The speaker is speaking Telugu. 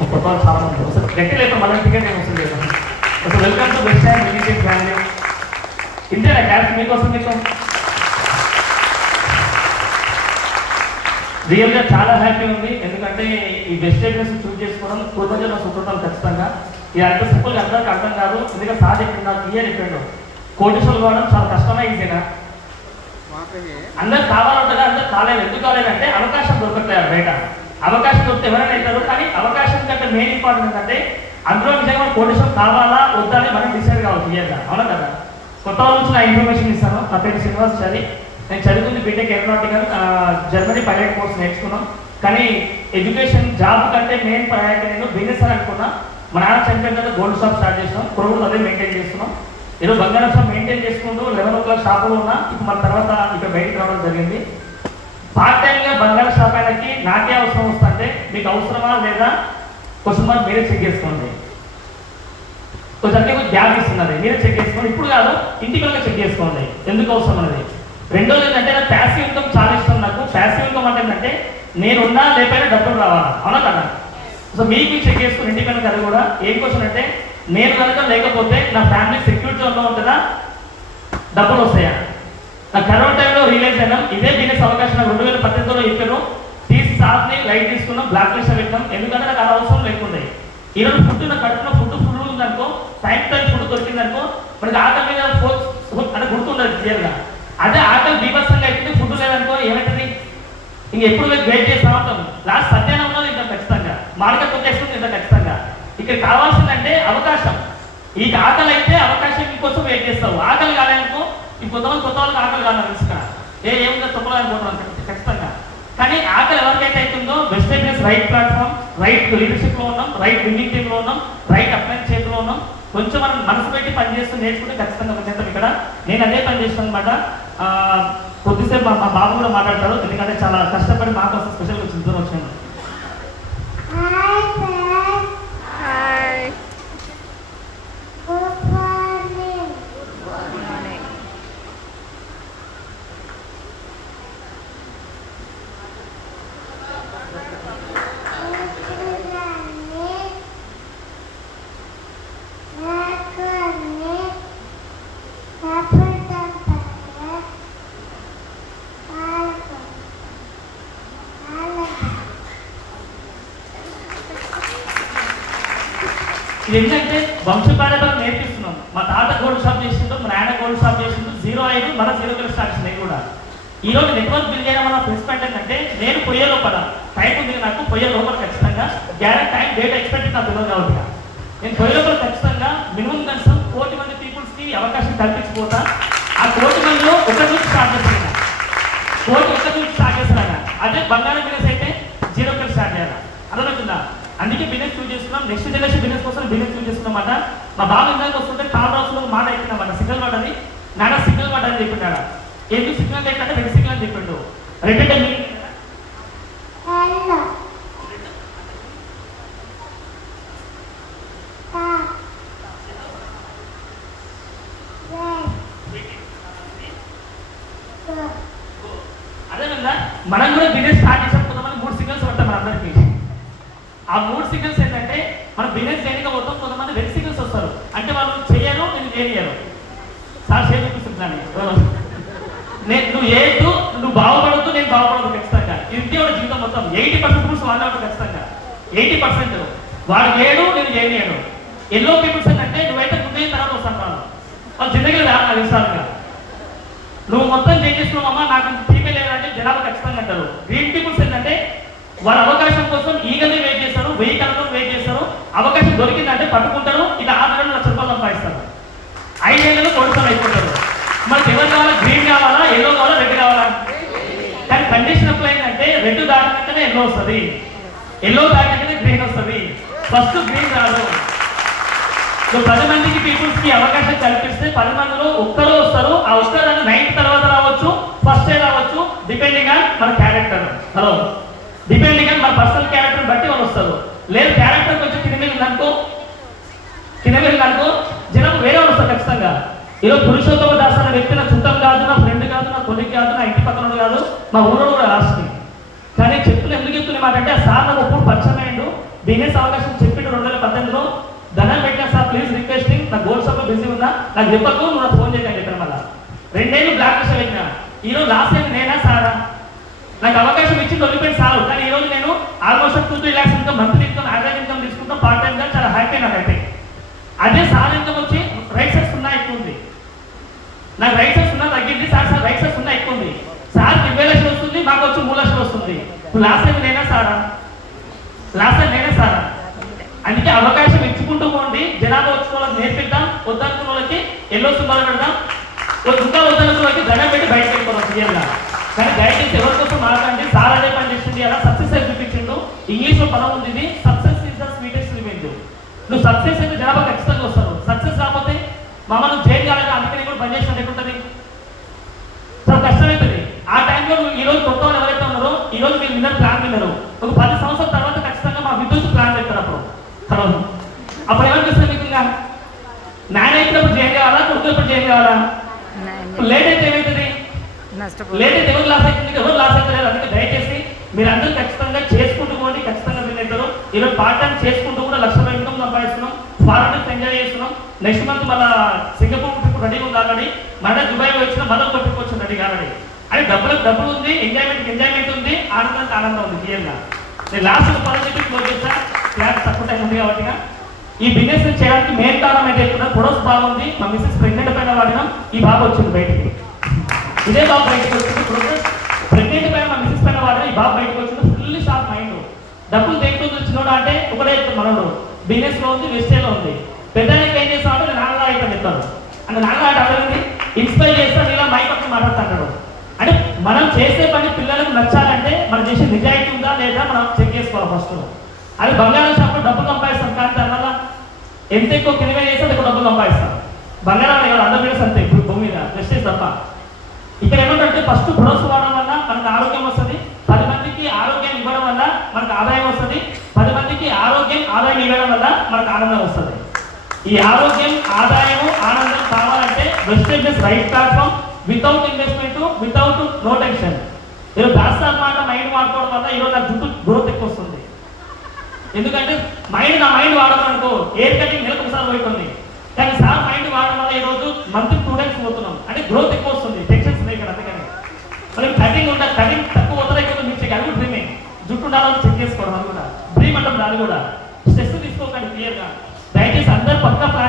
కొత్త వాళ్ళు చాలా మంది అసలు గట్టి లేదు, మళ్ళీ టికెట్ ఏమి వస్తుంది లేదు. అసలు welcome to best time religion family. ఇంతేనా క్లాస్ మీకోసం మీకు రియల్గా చాలా హ్యాపీ ఉంది. ఎందుకంటే ఈ బెస్ట్ ఐటమ్స్ చూస్ చేసుకోవడం పూర్వజన్మ సుకృతం ఖచ్చితంగా. ఇది అంత సింపుల్గా అందరికి అర్థం కాదు. ఎందుకంటే సార్ చెప్పిండు, నాకు క్లియర్ చెప్పిండు, కోటీశ్వరులు కావడం చాలా కష్టమే, ఈజీనా? అందరు కావాలంటారా? అందరు కాలేదు. ఎందుకు కాలేదంటే అవకాశం దొరకట్లేదు బయట. అవకాశం దొరికితే ఎవరైనా అవుతారు, కానీ అవకాశం కంటే మెయిన్ ఇంపార్టెంట్ ఏంటంటే అందులో నిజంగా కోటీశ్వరం కావాలా వద్దా అని మనం డిసైడ్ కావాలి క్లియర్గా. అవునా కదా? కొత్త వాళ్ళ నుంచి నా ఇన్ఫర్మేషన్ ఇస్తాను. నా పేరు శ్రీనివాసాచారి. నేను చదువుకుంది BTech aeronautical, Germany pilot course నేర్చుకున్నాం. కానీ ఎడ్యుకేషన్ జాబ్ కంటే మెయిన్ ప్రయారిటీ నేను బిజినెస్ అని అనుకున్నా. మా నాన్న చనిపోయిన తర్వాత గోల్డ్ షాప్ స్టార్ట్ చేసినాం. కొడుకులు అదే మెయింటైన్ చేస్తున్నాం. ఏదో బంగారం షాప్ మెయింటైన్ చేసుకుంటూ 11 o'clock షాపులో ఉన్నా. ఇప్పుడు మన తర్వాత ఇక్కడ బయటకు రావడం జరిగింది. పార్ట్ టైంగా బంగారం షాప్ ఆయనకి నాకే అవసరం వస్తుంటే మీకు అవసరమా లేదా కొంచెం మరి మీరే చెక్ చేసుకోండి. కొంచెం అంటే కొంచెం గ్యాప్ ఇస్తున్నది, మీరే చెక్ చేసుకోండి. ఇప్పుడు కాదు, ఇంటికి వెళ్ళి చెక్ చేసుకోండి ఎందుకు అవసరం అనేది. రెండోది ఏంటంటే నాకు ప్యాసివ్ ఇన్కమ్ చాలా ఇష్టం. నాకు ప్యాసివ్ ఇన్కమ్ అంటే ఏంటంటే నేనున్నా లేకపోయినా డబ్బులు రావాలా. అవునా కదా? సో మీకు చెక్ చేసుకుని ఇంటికి వెళ్ళి అది కూడా ఏం క్వశ్చన్ అంటే నేను కనుక లేకపోతే నా ఫ్యామిలీ సెక్యూర్ జోన్లో ఉంటుందా, డబ్బులు వస్తాయా? నా కరోనా టైంలో రియలైజ్ అయినాం, ఇదే బిజినెస్ అవకాశం నాకు 2018లో చెప్పాను. తీసి సార్ని లైట్ తీసుకున్నాం, బ్లాక్ లిస్ట్ పెట్టాం. ఎందుకంటే నాకు అది అవసరం లేకుండా ఈరోజు ఫుడ్ నాకు కడుపున ఫుడ్ ఫుల్ ఉందనుకో, టైం ఫుడ్ దొరికిందనుకో, మనకి ఆకలి మీద అంటే గుర్తుండదు క్లియర్గా. అదే ఆకలి బీభత్సంగా అయితే ఫుడ్ లేదనుకో ఏమవుతుంది? ఇంక ఎప్పుడు వెయిట్ చేస్తూ ఉంటాం. లాస్ట్ సత్యానం ఉన్నది ఇంత ఖచ్చితంగా, మార్కెట్ వచ్చేస్తుంది ఇంత ఖచ్చితంగా. ఇక్కడ కావాల్సిందంటే అవకాశం. ఈ ఆకలి అయితే అవకాశం ఇంకోసం వెయిట్ చేస్తావు. ఆకలి కాలేనుకో ఇంకొంతమంది కొత్త వాళ్ళకి ఆకలి కావాలి తెలుసుక ఏముందో తొక్కలేకపోతున్నాం ఖచ్చితంగా. కానీ ఆకలి ఎవరికైతే అవుతుందో best business right platform, right లీడర్షిప్లో ఉన్నాం, రైట్ విన్నింగ్ టీంలో ఉన్నాం, రైట్ అప్లైన్ చేతిలో ఉన్నాం. కొంచెం మనం మనసు పెట్టి పని చేస్తూ నేర్చుకుంటే ఖచ్చితంగా వచ్చేస్తాం. ఇక్కడ నేను అదే పని చేస్తాను అనమాట. కొద్దిసేపు మా బాబు కూడా మాట్లాడతాడు, ఎందుకంటే చాలా కష్టపడి మా కోసం స్పెషల్గా చిన్న వచ్చాను. ఇది ఏంటంటే వంశపారంపర్యం నేర్పిస్తున్నాం. మా తాత గోల్డ్ షాప్ చేసిండు, మా నాయన గోల్డ్ షాప్ చేసిండు. 0 మన 0 స్టార్ట్ నేను కూడా. ఈరోజు నెట్వర్క్ బిల్ చేయడం వల్ల ప్లస్ పాయింట్ ఏంటంటే నేను పోయే లోపల టైం ఉంది, నాకు పోయే లోపల ఖచ్చితంగా గ్యారెంటీ టైం డేట్ ఎక్స్పెక్టెడ్ నాకు తెలియదు కాబట్టి నేను పోయే లోపల ఖచ్చితంగా మినిమం కనీసం 1 కోటి మంది పీపుల్స్కి అవకాశం కల్పించిపోతా. ఆ 1 కోటి మందిలో 1 నుంచి స్టార్ట్ చేస్తాను. 1 కోటి 1 నుంచి స్టార్ట్ చేస్తాను. అదే బంగారం బిజినెస్ అయితే 0 స్టార్ట్ చేయాలి. అర్థమవుతుందా? అందుకే బిజినెస్ చూస్ చేసుకున్నాం. నెక్స్ట్ జనరేషన్ బిజినెస్ కోసం బిజినెస్ చూస్ చేసుకున్నమాట. మా బాబు ఇందాక వస్తుంటే కాల్ హౌస్లో మాట అయిపోయిందన్నమాట, సిగ్నల్ మాట అని. నాన్న సిగ్నల్ మాట అని చెప్పినాడు. ఎందుకు సిగ్నల్ ఏంటంటే 2 సిగ్నల్ అని చెప్పిండు. 2 అంటే మీనింగ్ అదేవిధంగా మనం కూడా బిజినెస్ స్టార్ట్ చేసాం. కొంతమంది 3 సిగ్నల్స్ పడతాం మనందరికీ. ఆ 3 సిగ్నల్స్ ఏంటంటే మనం బిజినెస్ చేయకపోతాం. కొంతమంది 2 సిగ్నల్స్ వస్తారు, అంటే వాళ్ళు చేయరు, నేను చేయను. సార్ చేయ చూపిస్తున్నాను. నువ్వు ఏదు, నువ్వు బాగుపడద్దు, నేను బాగుపడదు ఖచ్చితంగా. ఇది వాడు జీవితం మొత్తం 80% రూల్స్ వాళ్ళే ఉంటారు ఖచ్చితంగా. 80% వాడు చేయడు, నేను చేయను. ఎల్లో పీపుల్స్ ఏంటంటే నువ్వైతే ముందే తర్వాత వస్తాను వాళ్ళు జిందగీలో రావాలి విస్తారంగా. నువ్వు మొత్తం చేసేస్తున్నావమ్మా, నాకు ఫీమేల్ లేదంటే జనాలు ఖచ్చితంగా అంటారు. గ్రీన్ పీపుల్స్ ఏంటంటే వాళ్ళ అవకాశం కోసం ఈగల్ని వెయిట్ చేస్తారు, 1000 కలతో వెయిట్ చేస్తారు. అవకాశం దొరికిందంటే పట్టుకుంటారు. ఇది 6 నెలలు లక్ష రూపాయలు సంపాదిస్తారు. 5 ఏళ్ళలో కోడిసార్లు అయిపోతారు. మనకి ఎవరు కావాలా? గ్రీన్ కావాలా, ఎల్లో కావాలా, రెడ్ కావాలా? కానీ కండిషన్ అప్లై అయిందంటే రెడ్ దాటినాకనే ఎల్లో వస్తుంది, ఎల్లో దాటినాకనే గ్రీన్ వస్తుంది. ఫస్ట్ గ్రీన్ రాదు. నువ్వు 10 మందికి పీపుల్స్కి అవకాశం కల్పిస్తే 10 మందిలో ఒక్కరు వస్తారు. ఆ ఒక్కరు 9th తర్వాత రావచ్చు, ఫస్ట్ రావచ్చు, డిపెండింగ్ ఆన్ మన క్యారెక్టర్. హలో, డిపెండింగ్ ఆన్ మన పర్సనల్ క్యారెక్టర్ బట్టి వాళ్ళు వస్తారు. లేదు క్యారెక్టర్ కొంచెం కింద మీద అనుకో జనం వేరే వాళ్ళు వస్తారు ఖచ్చితంగా. ఈరోజు పురుషోత్తమ దాస్ అనే వ్యక్తి నా చుట్టం కాదు, నా ఫ్రెండ్ కాదు, నా కొలిగ్ కాదు, నా ఇంటి పక్కన కాదు, మా ఊళ్ళో కూడా రాష్ట్రం. కానీ చెప్తున్నా ఎందుకు చెప్తున్నా మాట అంటే ఆ సార్ నాకు ఒప్పుడు పరిచయం అయ్యిండు. బిజినెస్ అవకాశం చెప్పిండు 2018లో ధనం పెట్టిన సార్ ప్లీజ్ రిక్వెస్టింగ్ నా గోల్డ్ షాప్ లో బిజీ ఉన్నా నాకు చెప్పకు నువ్వు నాకు ఫోన్ చేయని చెప్పాను. మళ్ళీ 2 ఏళ్ళు బ్లాక్ లిస్ట్ పెట్టినా. ఈరోజు లాస్ట్ టైం నేనా సారా నాకు అవకాశం ఇచ్చి వదిలిపోయిన సార్. కానీ ఈరోజు నేను almost 2-3 lakhs income monthly income average income తీసుకుంటాం పార్ట్ టైం గా చాలా హ్యాపీ నాకైతే. అదే సార్ ఇన్కమ్ వచ్చి రైట్ సైడ్స్ ఉన్నా ఎక్కువ ఉంది, నాకు రైట్ సైడ్స్ ఉన్నా తగ్గింది, సార్ రైట్ సైడ్స్ ఉన్నా ఎక్కువ ఉంది. సార్ 20 లక్షలు వస్తుంది, మాకు వచ్చి 3 లక్షలు వస్తుంది. లాస్ట్ టైం నేనా సారా, లాస్ట్ టైం నేనే సారా. అందుకే అవకాశం ఇచ్చుకుంటూ పోండి. జనాభా వచ్చిన వాళ్ళకి నేర్పిద్దాం, వద్దనుకున్న వాళ్ళకి ఎల్లో సింబల్ పెడదాం, ఇంకా వద్దనుకున్న వాళ్ళకి దండం పెట్టి బయటకు వెళ్ళిపోదాం క్లియర్గా. కానీ గైడెన్స్ ఎవరి కోసం మాట్లాడండి. సార్ అదే పని చేసింది, అలా సక్సెస్ అయితే చూపించిండు. ఇంగ్లీష్లో పదం ఉంది, ఇది success is the sweetest revenge. నువ్వు సక్సెస్ అయితే జనాభా ఖచ్చితంగా వస్తారు. సక్సెస్ రాకపోతే మమ్మల్ని జైలు కాలేదు, అందుకని కూడా పని చేసినట్టు ఎట్లుంటుంది, చాలా కష్టమవుతుంది. ఆ టైంలో ఈ రోజు కొత్త వాళ్ళు ఎవరైతే ఉన్నారో ఈ రోజు మీరు విన్నర్ ప్లాన్ విన్నారు. ఒక 10 సంవత్సరాల తర్వాత ఖచ్చితంగా మా విద్యుత్ ప్లాన్ పెడతారు. అప్పుడు ఏమనిపిస్తుంది మీకు, ఇంకా నాయన అయినప్పుడు జైలు కావాలా, కొడుకు ఇప్పుడు జైలు కావాలా? లేట్ అయితే ఏమవుతుంది, లేట్ అయితే ఎవరు లాస్ అవుతుంది, ఎవరు లాస్ అవుతలేదు. అందుకే దయచేసి మీరందరూ ఖచ్చితంగా చేసుకుంటూ పోండి, ఖచ్చితంగా విన్ అవుతారు. ఈరోజు పార్ట్ టైం చేసుకుంటూ కూడా లక్షల ఇన్కమ్ సంపాదిస్తున్నాం, ఫారెన్ ఎంజాయ్ చేస్తున్నాం. నెక్స్ట్ మంత్ మన సింగపూర్ ట్రిప్ రెడీగా ఉంది ఆల్రెడీ, మన దుబాయ్ వచ్చిన మనం ట్రిప్ వచ్చిన రెడీ ఆల్రెడీ. అది డబ్బులకు డబ్బులు ఉంది, ఎంజాయ్మెంట్ ఉంది, ఆనందానికి ఆనందం ఉంది క్లియర్గా. నేను లాస్ట్ 10 చెప్పి క్లోజ్ చేస్తా, క్లాస్ తక్కువ టైం ఉంది కాబట్టి. ఈ బిజినెస్ చేయడానికి మెయిన్ కారణం అయితే చెప్తున్నా, ప్రొడక్ట్స్ బాగుంది, మా మిస్సెస్ ప్రెగ్నెంట్ పైన వాడినాం, ఈ బాబు వచ్చింది బయటికి, ఇదే బాబు బయటకు వచ్చింది. ప్రొడక్ట్ ప్రెగ్నెంట్ పైన మా మిస్సెస్ పైన వాడినా ఈ బాబు బయటకు వచ్చింది. ఫుల్ షార్ప్ మైండ్, డబ్బులు తెగుతుంది వచ్చినోడు అంటే ఒకటే మనోడు బిజినెస్ లో ఉంది, వెస్టేజ్ లో ఉంది. పెద్దానికి ఏం చేస్తావు అంటే నేను నాన్నలా అయితే చెప్తాను అంటే నాన్నలా అంటే అర్థమైంది, ఇన్స్పైర్ చేస్తాను, ఇలా మైక్ పక్కన మాట్లాడుతాడు. అంటే మనం చేసే పని పిల్లలకు నచ్చాలంటే మనం చేసే నిజాయితీ ఉందా లేదా మనం చెక్ చేసుకోవాలి ఫస్ట్. అది బంగారం షాప్లో డబ్బులు సంపాదిస్తాం, కానీ దానివల్ల ఎంత ఎక్కువ కింద చేస్తే ఎక్కువ డబ్బులు సంపాదిస్తాం. బంగారం అందరి మీద అంతే, ఇప్పుడు భూమి మీద వెస్టేజ్ తప్ప. ఇక్కడ ఏమంటే ఫస్ట్ ప్రొడక్ట్స్ వాడడం వల్ల మనకు ఆరోగ్యం వస్తుంది, 10 మందికి ఆరోగ్యం ఇవ్వడం వల్ల మనకు ఆదాయం వస్తుంది, 10 మందికి ఆదాయం ఇవ్వడం వల్ల మనకు ఆనందం వస్తుంది. ఈ ఆరోగ్యం, ఆదాయము, ఆనందం కావాలంటే Vestige is right platform, without investment, without no tension. ఈరోజు దాస్తా మాట మైండ్ వాడుకోవడం వల్ల ఈరోజు నాకు జుట్టు గ్రోత్ ఎక్కువ వస్తుంది. ఎందుకంటే నా మైండ్ వాడడం అనుకో ఎయిర్ కటింగ్ నెలకు ఒకసారి పోతుంది, కానీ సార్ మైండ్ వాడడం వల్ల ఈరోజు మంత్ 2 times పోతున్నాం. అంటే గ్రోత్ ఎక్కువ వస్తుంది, టెన్షన్స్ లేక. అందుకని మనం కటింగ్ తక్కువ పోతుంది, ఎక్కువ మీకు అది కూడా డ్రీమింగ్, జుట్టు ఉండాలని చెక్ చేసుకోవడం, అది కూడా డ్రీమ్ అంటాం. దాన్ని కూడా స్ట్రెస్ తీసుకోకండి క్లియర్గా. దయచేసి అందరూ పక్కా ప్లాన్